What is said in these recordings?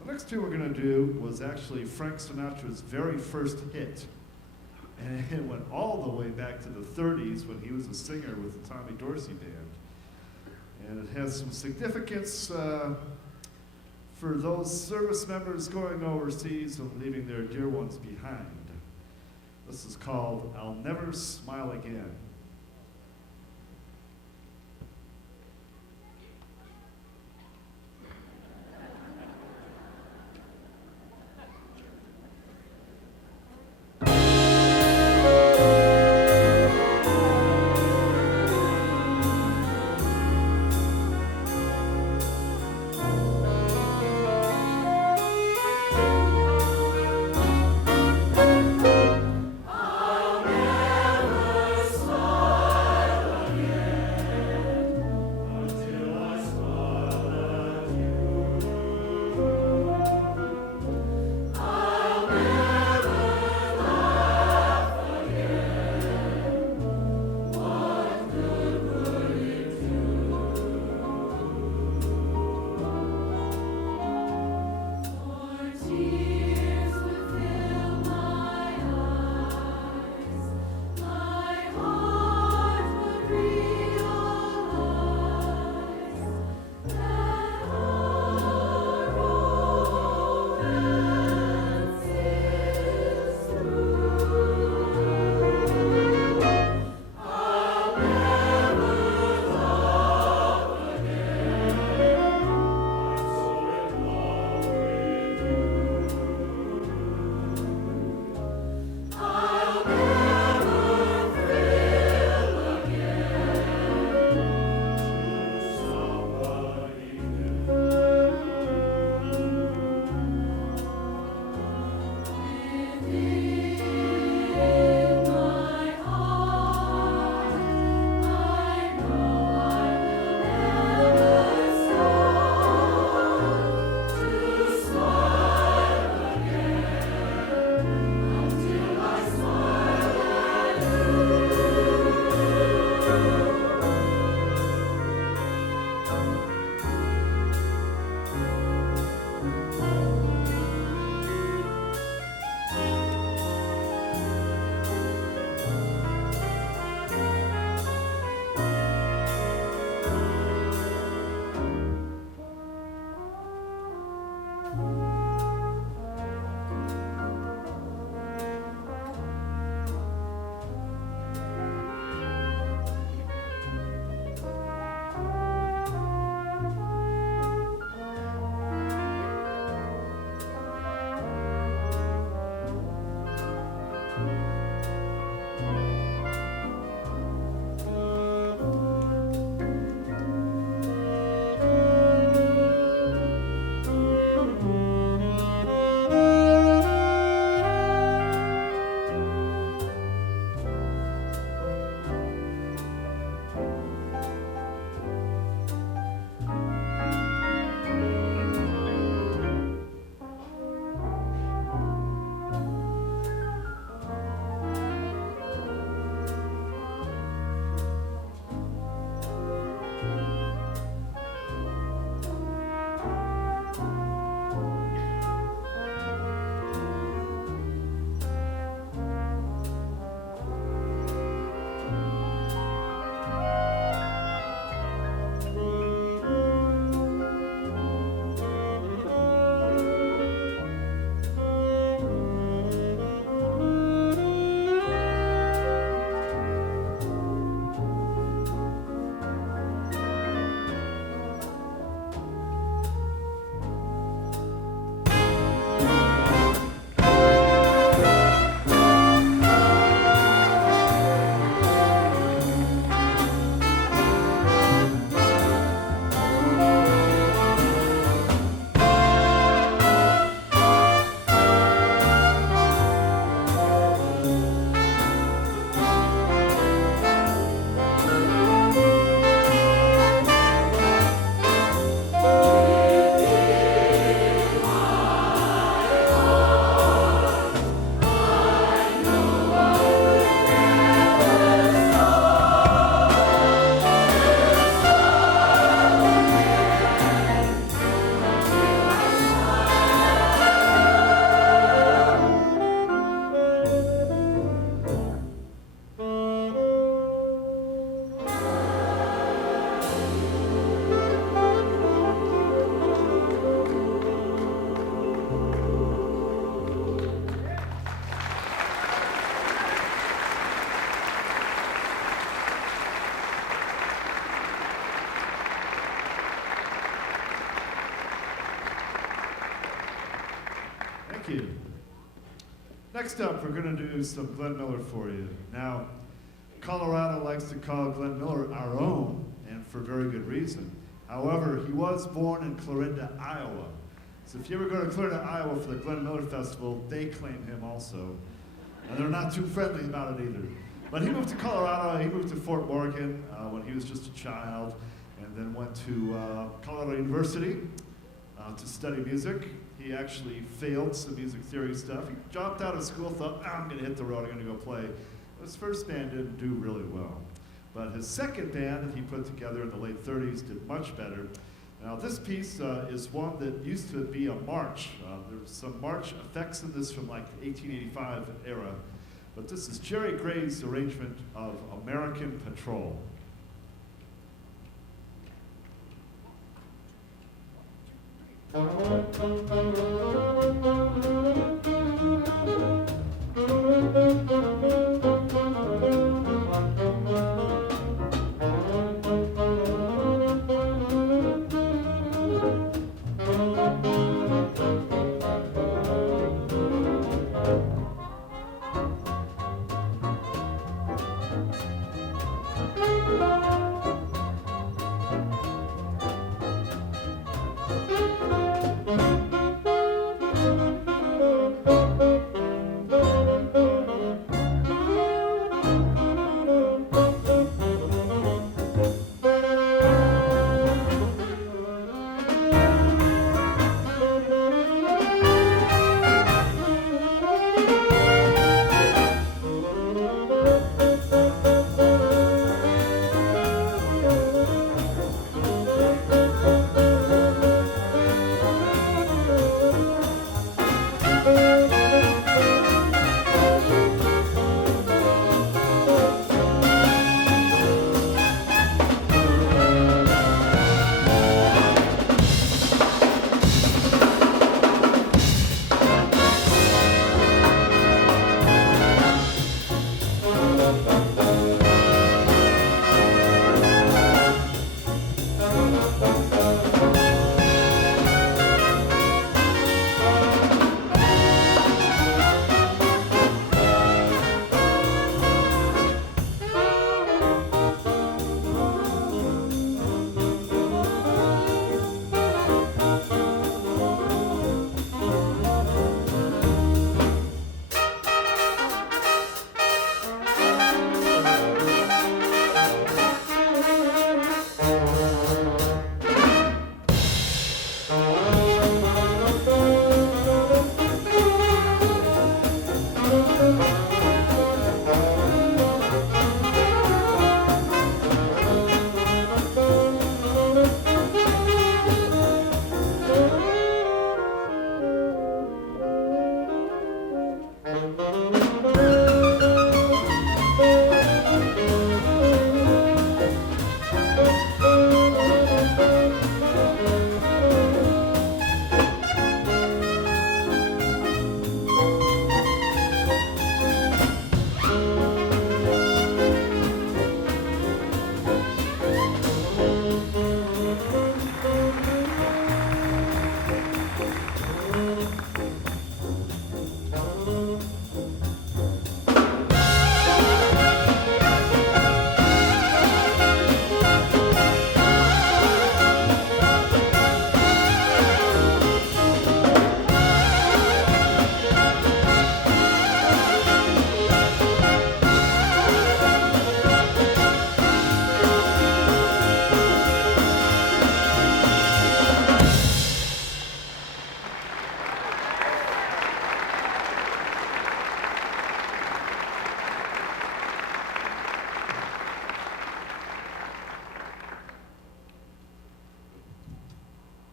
The next tune we're going to do was actually Frank Sinatra's very first hit. And it went all the way back to the 30s when he was a singer with the Tommy Dorsey Band. And it has some significance for those service members going overseas and leaving their dear ones behind. This is called I'll Never Smile Again. I'll never smile. you. Next up, we're going to do some Glenn Miller for you. Now, Colorado likes to call Glenn Miller our own, and for very good reason. However, he was born in Clarinda, Iowa. So if you ever go to Clarinda, Iowa for the Glenn Miller Festival, they claim him also. And they're not too friendly about it either. But he moved to Colorado, he moved to Fort Morgan when he was just a child, and then went to Colorado University to study music. He actually failed some music theory stuff. He dropped out of school, thought, I'm gonna hit the road, I'm gonna go play. His first band didn't do really well. But his second band that he put together in the late 30s did much better. Now this piece is one that used to be a march. There's some march effects in this from like the 1885 era. But this is Jerry Gray's arrangement of American Patrol.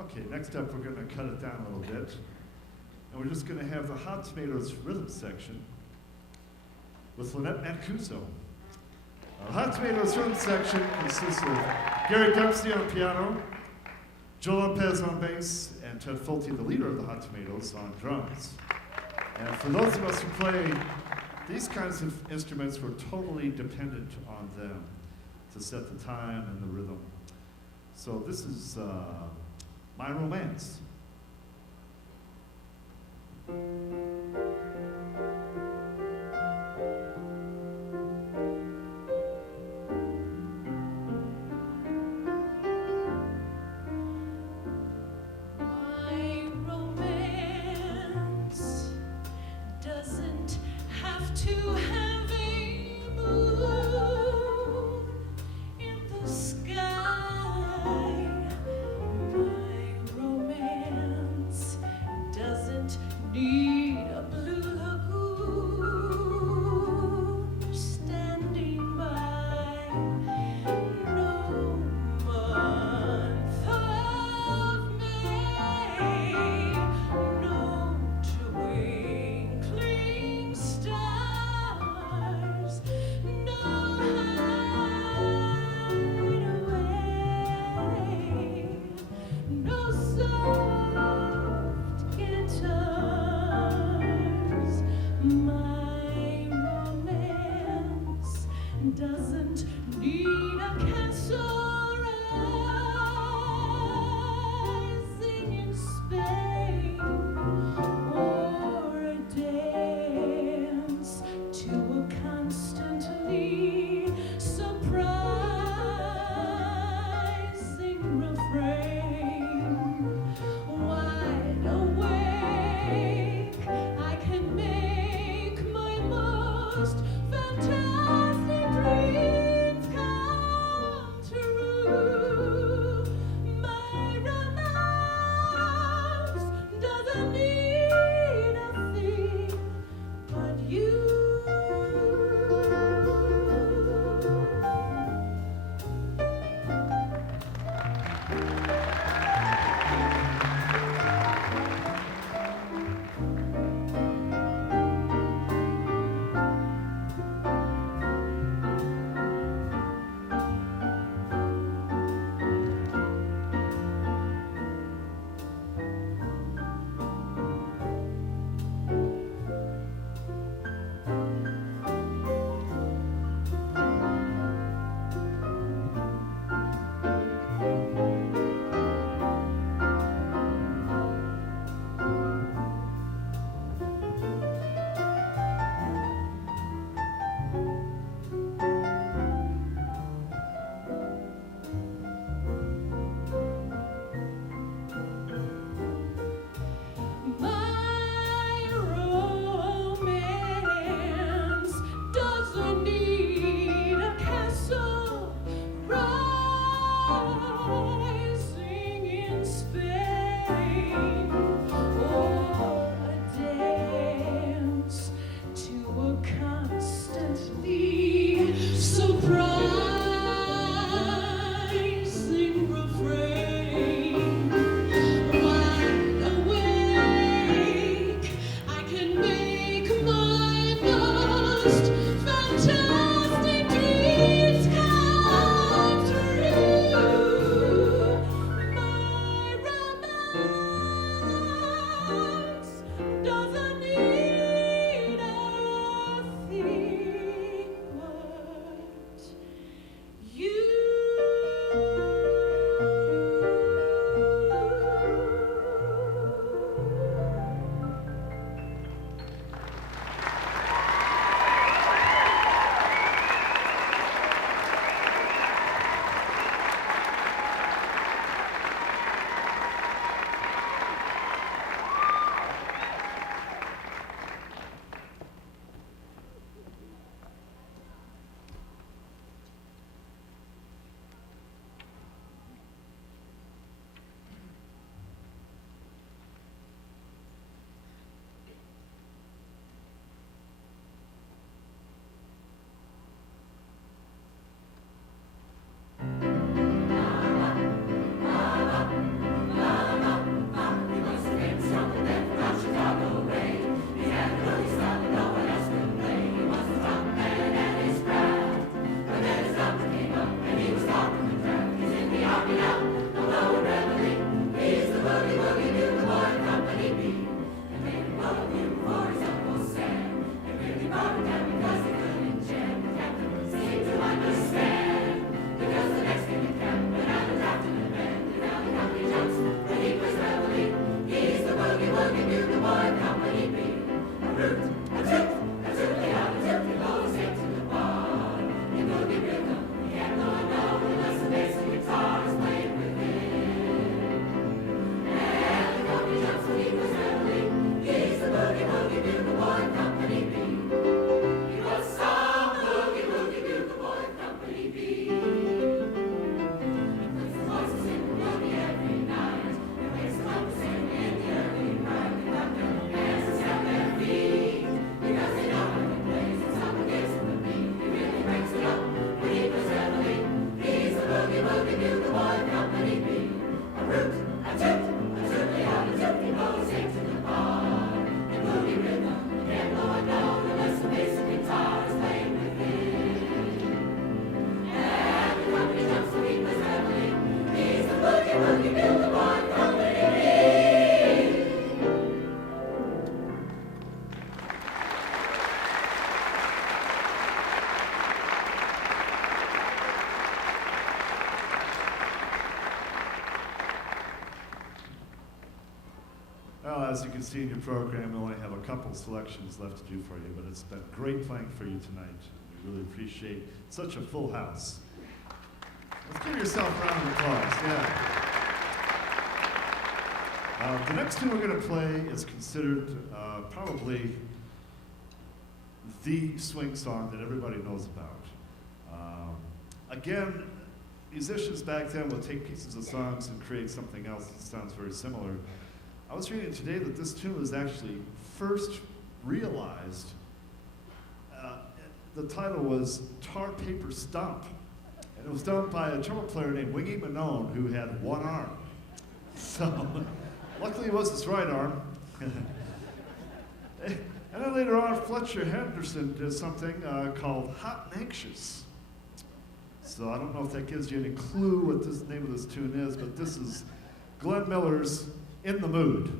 Okay, next up we're going to cut it down a little bit. And we're just going to have the Hot Tomatoes rhythm section with Lynette Mancuso. The Hot Tomatoes rhythm section consists of Gary Dempsey on piano, Joe Lopez on bass, and Ted Fulte, the leader of the Hot Tomatoes, on drums. And for those of us who play these kinds of instruments, we're totally dependent on them to set the time and the rhythm. So this is My Romance. Need a blue Well, as you can see in your program, we only have a couple selections left to do for you, but it's been great playing for you tonight. We really appreciate such a full house. Let's give yourself a round of applause, yeah. The next tune we're going to play is considered probably the swing song that everybody knows about. Again, musicians back then would take pieces of songs and create something else that sounds very similar. I was reading today that this tune was actually first realized. The title was Tar Paper Stump, and it was done by a trumpet player named Woogie who had one arm. So, luckily it was his right arm. And then later on, Fletcher Henderson did something called Hot and Anxious. So I don't know if that gives you any clue what the name of this tune is, but this is Glenn Miller's In the Mood.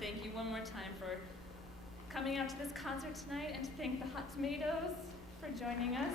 Thank you one more time for coming out to this concert tonight, and to thank the Hot Tomatoes for joining us.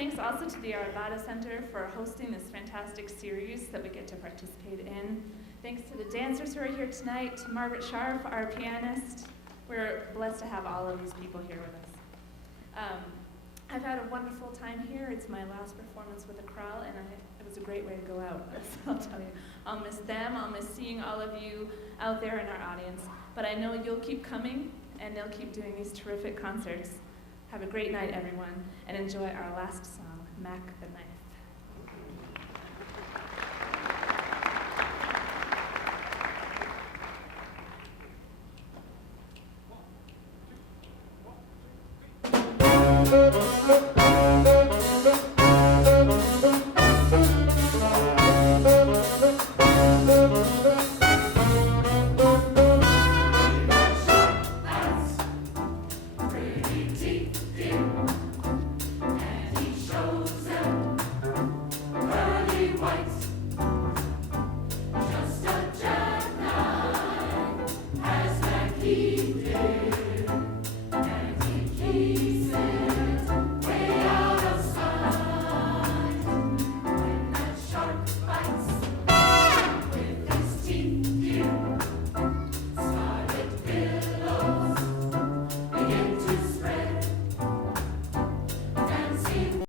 thanks also to the Arvada Center for hosting this fantastic series that we get to participate in. Thanks to the dancers who are here tonight, to Margaret Scharf, our pianist. We're blessed to have all of these people here with us. I've had a wonderful time here. It's my last performance with the chorale, and it was a great way to go out, I'll tell you. I'll miss them, I'll miss seeing all of you out there in our audience, but I know you'll keep coming, and they'll keep doing these terrific concerts. Have a great night, everyone, and enjoy our last song, Mack the Knife. One, two, 1, 2, 3.